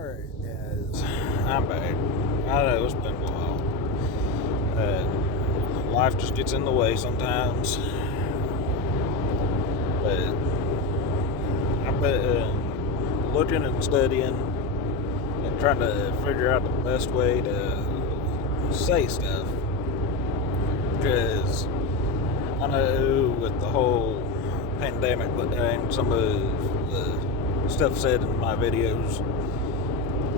Alright, guys. I'm back. I know it's been a while. Life just gets in the way sometimes. But I've been looking and studying and trying to figure out the best way to say stuff. Because I know with the whole pandemic and some of the stuff said in my videos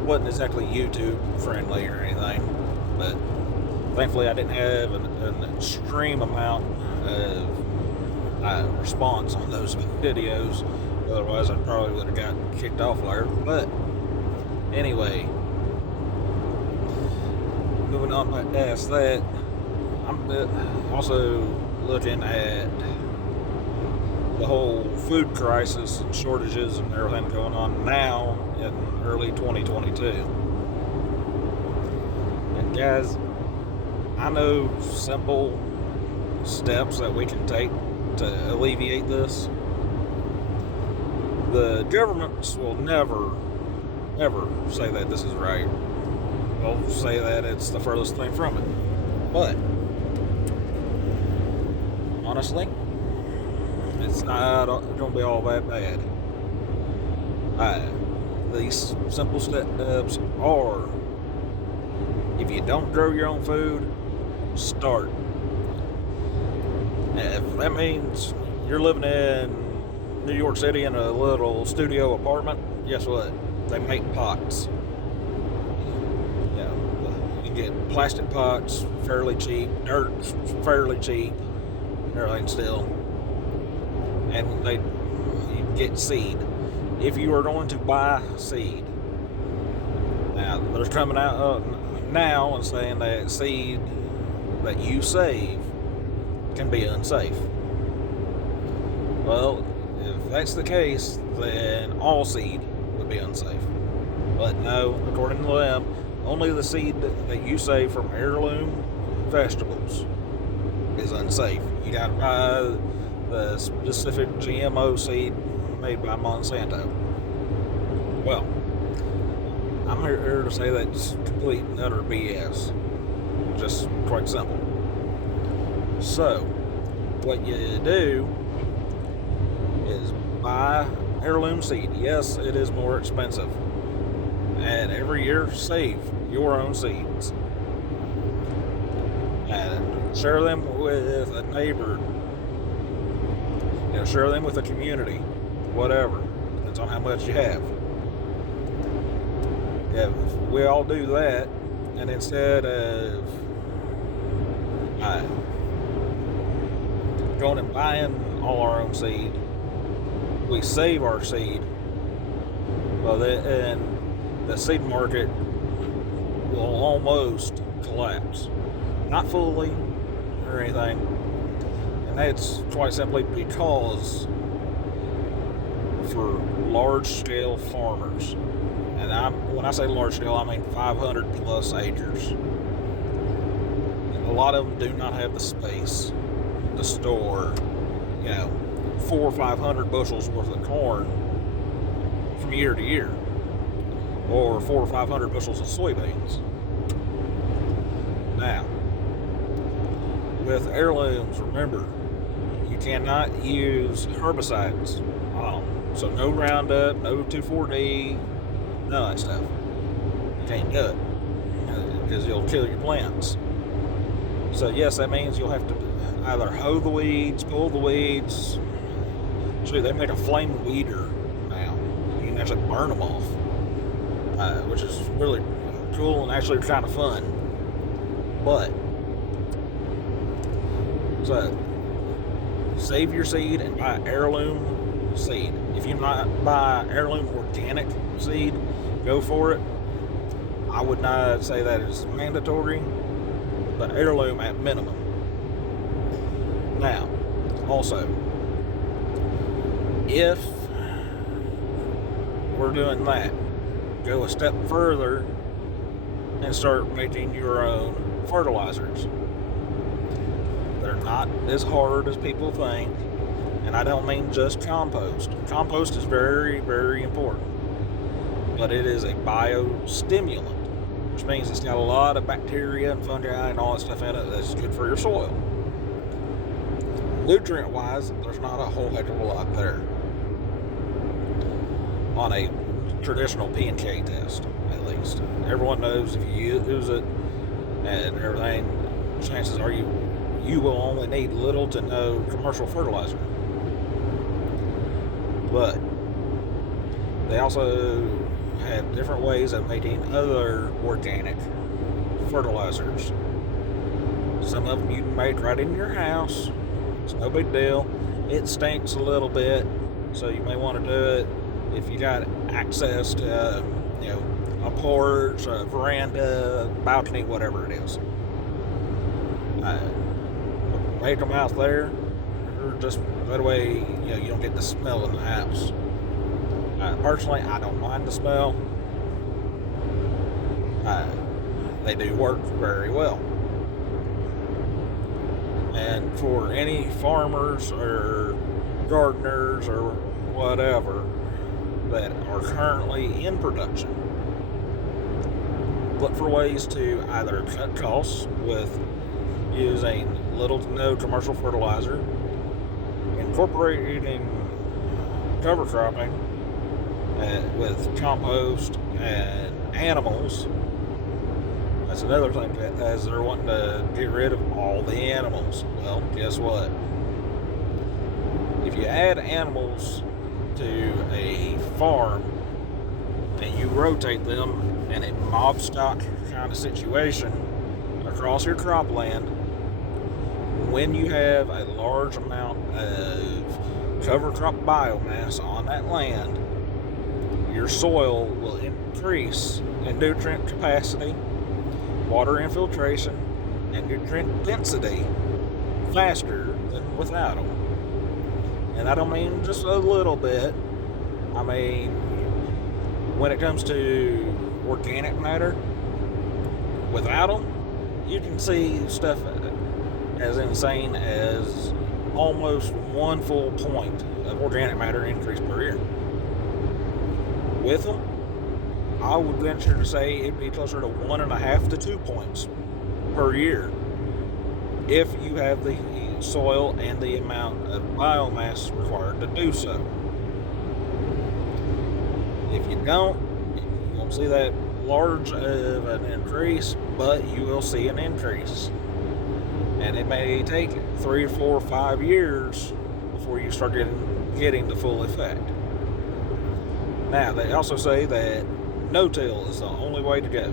wasn't exactly YouTube friendly or anything, but thankfully I didn't have an extreme amount of response on those videos. Otherwise, I probably would have got kicked off there. But anyway, moving on past that, I'm also looking at the whole food crisis and shortages and everything going on now in early 2022. And guys, I know simple steps that we can take to alleviate this. The governments will never, ever say that this is right. They'll say that it's the furthest thing from it. But honestly, it's not going to be all that bad. These simple steps are: if you don't grow your own food, start. If that means you're living in New York City in a little studio apartment, guess what? They make pots. You can get plastic pots fairly cheap, dirt fairly cheap, and everything still. And you get seed. If you are going to buy seed, now they're coming out now and saying that seed that you save can be unsafe. Well, if that's the case, then all seed would be unsafe. But no, according to them, only the seed that you save from heirloom vegetables is unsafe. You gotta buy the specific GMO seed made by Monsanto. Well, I'm here to say that's complete and utter BS. Just quite simple. So, what you do is buy heirloom seed. Yes, it is more expensive. And every year, save your own seeds. And share them with a neighbor. Share them with a community. Whatever. Depends on how much you have. Yeah, if we all do that, and instead of going and buying all our own seed, we save our seed, well, then the seed market will almost collapse. Not fully or anything, and that's quite simply because for large-scale farmers, and when I say large-scale, I mean 500 plus acres. And a lot of them do not have the space to store, 400 or 500 bushels worth of corn from year to year, or 400 or 500 bushels of soybeans. Now, with heirlooms, remember, you cannot use herbicides on them. So no Roundup, no 2,4-D, none of that stuff. You can't do it because you'll kill your plants. So yes, that means you'll have to either hoe the weeds, pull the weeds. Shoot, they make a flame weeder now. You can actually burn them off, which is really cool and actually kind of fun. But so save your seed and buy heirloom seed. If you not buy heirloom organic seed, go for it. I would not say that is mandatory, but heirloom at minimum. Now, also, if we're doing that, go a step further and start making your own fertilizers. They're not as hard as people think. And I don't mean just compost. Compost is very, very important. but it is a biostimulant, which means it's got a lot of bacteria and fungi and all that stuff in it that's good for your soil. Nutrient-wise, there's not a whole heck of a lot there on a traditional P&K test, at least. Everyone knows if you use it and everything, chances are you will only need little to no commercial fertilizer. But they also have different ways of making other organic fertilizers. Some of them you can make right in your house. It's no big deal. It stinks a little bit, so you may want to do it if you got access to, a porch, a veranda, balcony, whatever it is. Make them out there, or just that way, you don't get the smell in the house. Personally, I don't mind the smell. They do work very well. And for any farmers or gardeners or whatever that are currently in production, look for ways to either cut costs with using little to no commercial fertilizer, incorporating cover cropping with compost and animals. That's another thing, as they're wanting to get rid of all the animals. Well, guess what? If you add animals to a farm and you rotate them in a mob stock kind of situation across your cropland, when you have a large amount of cover crop biomass on that land, your soil will increase in nutrient capacity, water infiltration, and nutrient density faster than without them. And I don't mean just a little bit. I mean, when it comes to organic matter, without them, you can see stuff as insane as almost 1 full point of organic matter increase per year. With them, I would venture to say it'd be closer to 1.5 to 2 points per year if you have the soil and the amount of biomass required to do so. If you don't, you won't see that large of an increase, but you will see an increase. And it may take 3, 4, 5 years before you start getting the full effect. Now, they also say that no-till is the only way to go.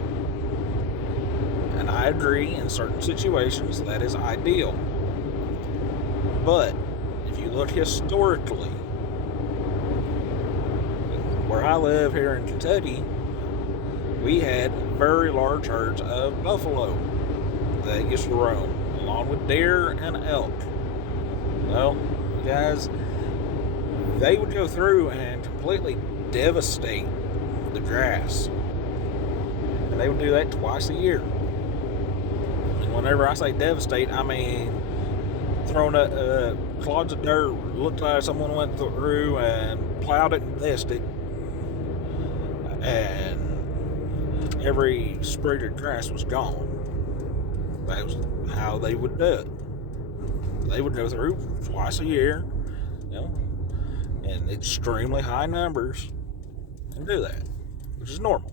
And I agree, in certain situations, that is ideal. But if you look historically, where I live here in Kentucky, we had very large herds of buffalo that used to roam, along with deer and elk. Well, guys, they would go through and completely devastate the grass. And they would do that twice a year. And whenever I say devastate, I mean throwing clods of dirt, looked like someone went through and plowed it and dissed it. And every sprig of grass was gone. That was how they would do it. They would go through twice a year, in extremely high numbers, and do that, which is normal.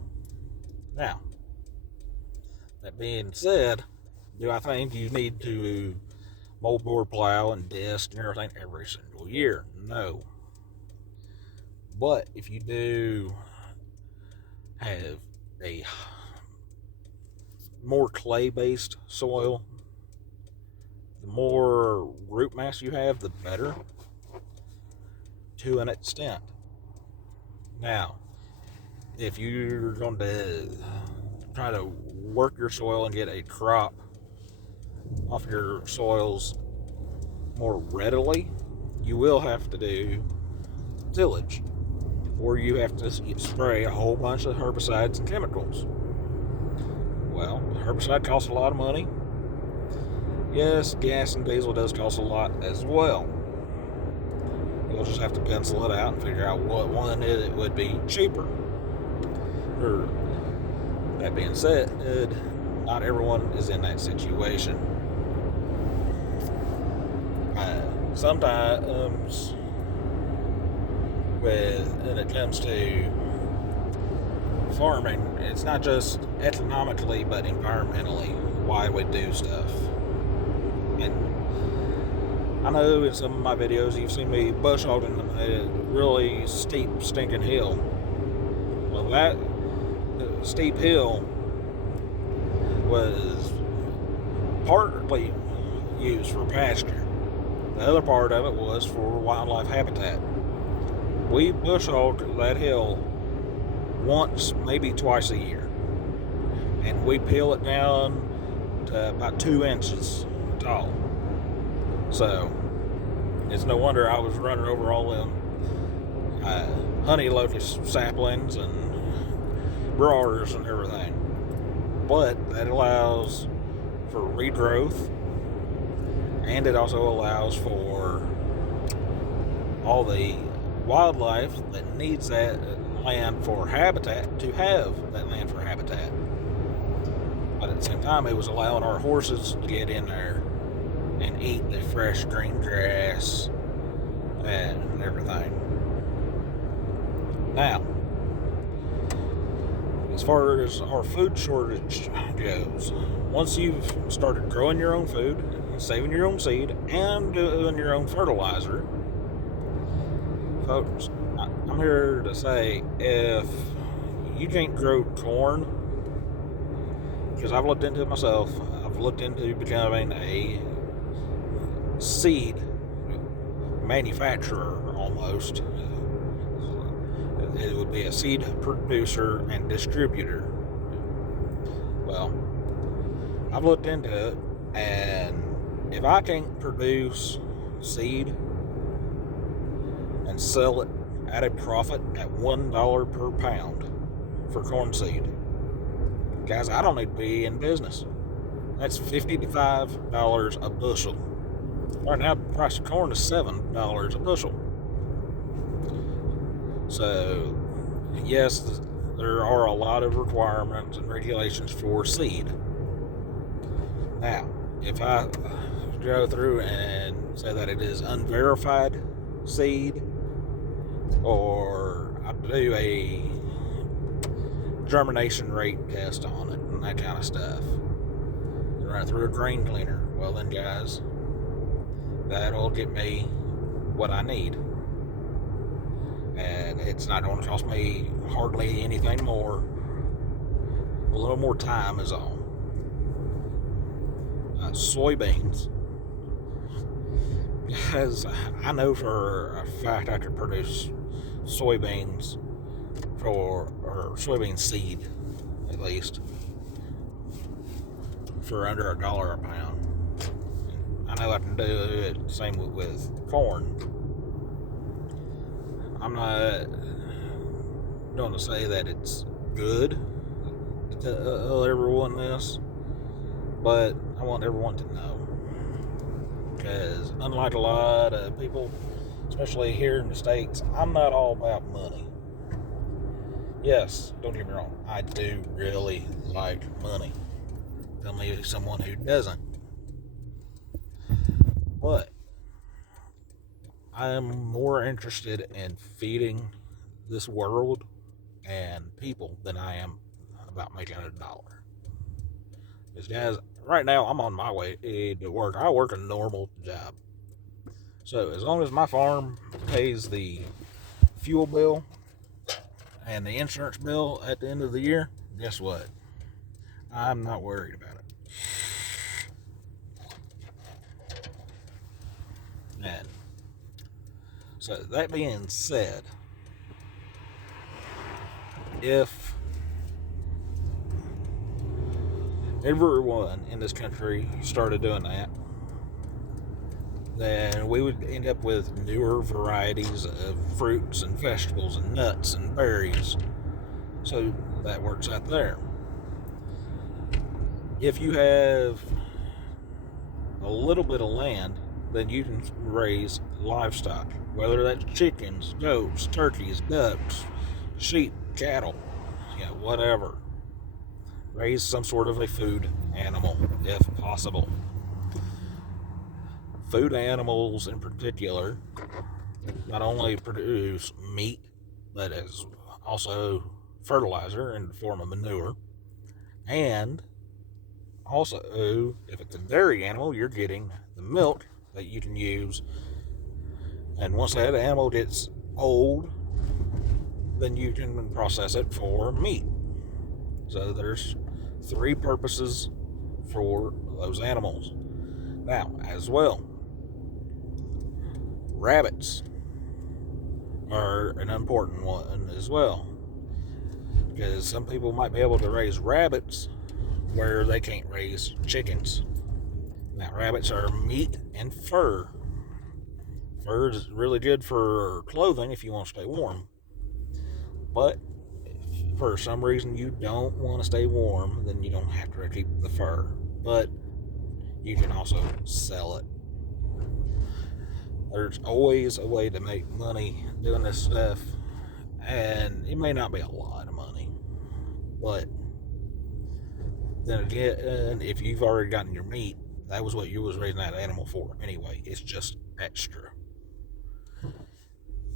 Now, that being said, do I think you need to moldboard plow and disc and everything every single year? No. But if you do have a more clay-based soil, the more root mass you have, the better, to an extent. Now, if you're going to try to work your soil and get a crop off your soils more readily, you will have to do tillage, or you have to spray a whole bunch of herbicides and chemicals. Well, herbicide costs a lot of money. Yes, gas and diesel does cost a lot as well. You'll just have to pencil it out and figure out what one it would be cheaper. Or, that being said, not everyone is in that situation. Sometimes, when it comes to farming, it's not just economically but environmentally why we do stuff. And I know in some of my videos you've seen me bush hogging a really steep stinking hill. Well, that steep hill was partly used for pasture. The other part of it was for wildlife habitat. We bush hogged that hill once, maybe twice a year. And we peel it down to about 2 inches tall. So, it's no wonder I was running over all them honey locust saplings and briars and everything. But that allows for regrowth, and it also allows for all the wildlife that needs that land for habitat to have that land for habitat. But at the same time, it was allowing our horses to get in there and eat the fresh green grass and everything. Now, as far as our food shortage goes, once you've started growing your own food, saving your own seed, and doing your own fertilizer, folks, I'm here to say, if you can't grow corn, because I've looked into it myself, I've looked into becoming a seed manufacturer almost. It would be a seed producer and distributor. Well, I've looked into it, and if I can't produce seed and sell it at a profit at $1 per pound for corn seed, guys, I don't need to be in business. That's $55 a bushel. Right now, the price of corn is $7 a bushel. So, yes, there are a lot of requirements and regulations for seed. Now, if I go through and say that it is unverified seed, or I do a germination rate test on it and that kind of stuff, and run it through a grain cleaner, well then, guys, that'll get me what I need. And it's not going to cost me hardly anything more. A little more time is all. Soybeans. Because I know for a fact I could produce soybeans or soybean seed, at least, for under $1 a pound. I know I can do it same with corn. I'm not going to say that it's good to tell everyone this, but I want everyone to know. Because unlike a lot of people, especially here in the States, I'm not all about money. Yes, don't get me wrong, I do really like money. Tell me someone who doesn't. But I am more interested in feeding this world and people than I am about making $1. Because, guys, right now I'm on my way to work. I work a normal job. So as long as my farm pays the fuel bill and the insurance bill at the end of the year, guess what? I'm not worried about it. And so that being said, if everyone in this country started doing that, then we would end up with newer varieties of fruits and vegetables and nuts and berries. So that works out there. If you have a little bit of land, then you can raise livestock, whether that's chickens, goats, turkeys, ducks, sheep, cattle, whatever. Raise some sort of a food animal if possible. Food animals in particular not only produce meat, but is also fertilizer in the form of manure. And also, if it's a dairy animal, you're getting the milk that you can use. And once that animal gets old, then you can process it for meat. So there's 3 purposes for those animals. Now, as well, rabbits are an important one as well, because some people might be able to raise rabbits where they can't raise chickens. Now, rabbits are meat and fur. Fur is really good for clothing if you want to stay warm. But if for some reason you don't want to stay warm, then you don't have to keep the fur. But you can also sell it. There's always a way to make money doing this stuff, and it may not be a lot of money, but then again, if you've already gotten your meat, that was what you was raising that animal for anyway. It's just extra.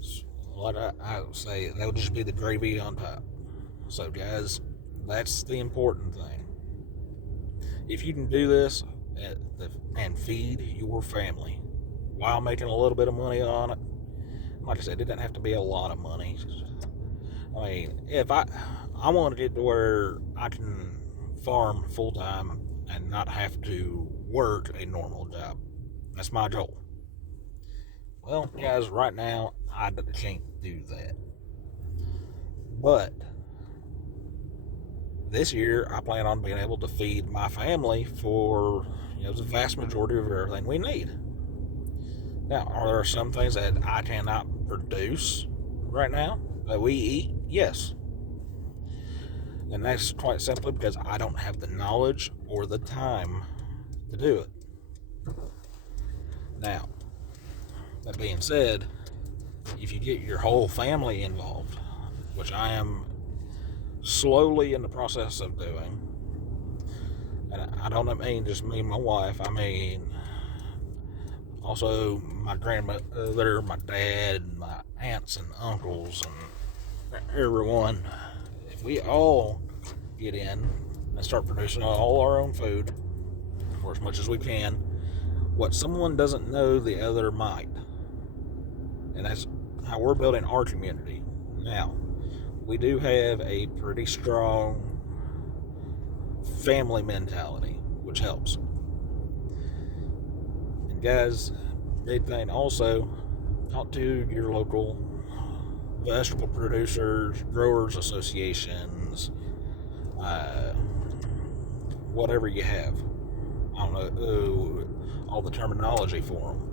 So what I would say, that would just be the gravy on top. So guys, that's the important thing. If you can do this and feed your family while making a little bit of money on it, like I said, it doesn't have to be a lot of money. I mean, if I want to get to where I can farm full time and not have to work a normal job, that's my goal. Well, guys, right now I can't do that, but this year I plan on being able to feed my family for the vast majority of everything we need. Now, are there some things that I cannot produce right now that we eat? Yes. And that's quite simply because I don't have the knowledge or the time to do it. Now, that being said, if you get your whole family involved, which I am slowly in the process of doing, and I don't mean just me and my wife, I mean also my grandmother, my dad, my aunts and uncles, and everyone. If we all get in and start producing all our own food, for as much as we can, what someone doesn't know, the other might. And that's how we're building our community. Now, we do have a pretty strong family mentality, which helps. And guys, big thing also, talk to your local vegetable producers, growers associations, whatever you have. I don't know all the terminology for them.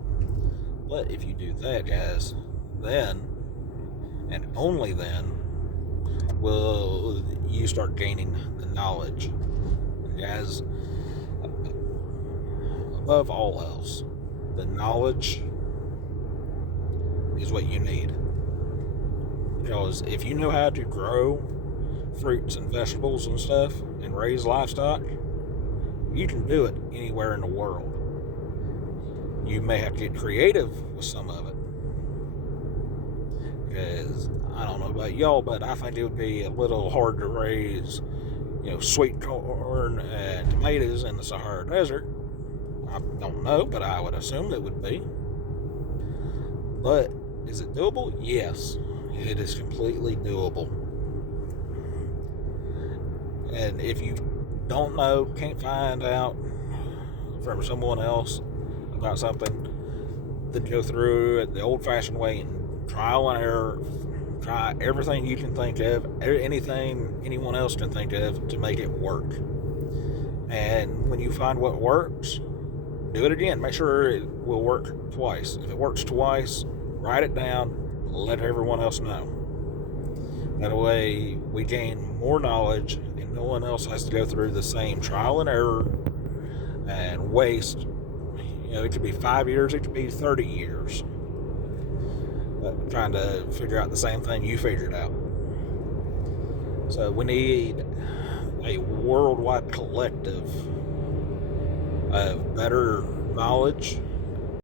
But if you do that, guys, then, and only then, will you start gaining the knowledge. And guys, above all else, the knowledge is what you need. Because if you know how to grow fruits and vegetables and stuff and raise livestock, you can do it anywhere in the world. You may have to get creative with some of it. Because I don't know about y'all, but I think it would be a little hard to raise, sweet corn and tomatoes in the Sahara Desert. I don't know, but I would assume it would be. But is it doable? Yes, it is completely doable. And if you don't know, can't find out from someone else about something, then go through it the old-fashioned way and trial and error. Try everything you can think of, anything anyone else can think of to make it work. And when you find what works, do it again. Make sure it will work twice. If it works twice, write it down, let everyone else know. That way we gain more knowledge and no one else has to go through the same trial and error and waste. It could be 5 years, it could be 30 years. Trying to figure out the same thing you figured out. So we need a worldwide collective of better knowledge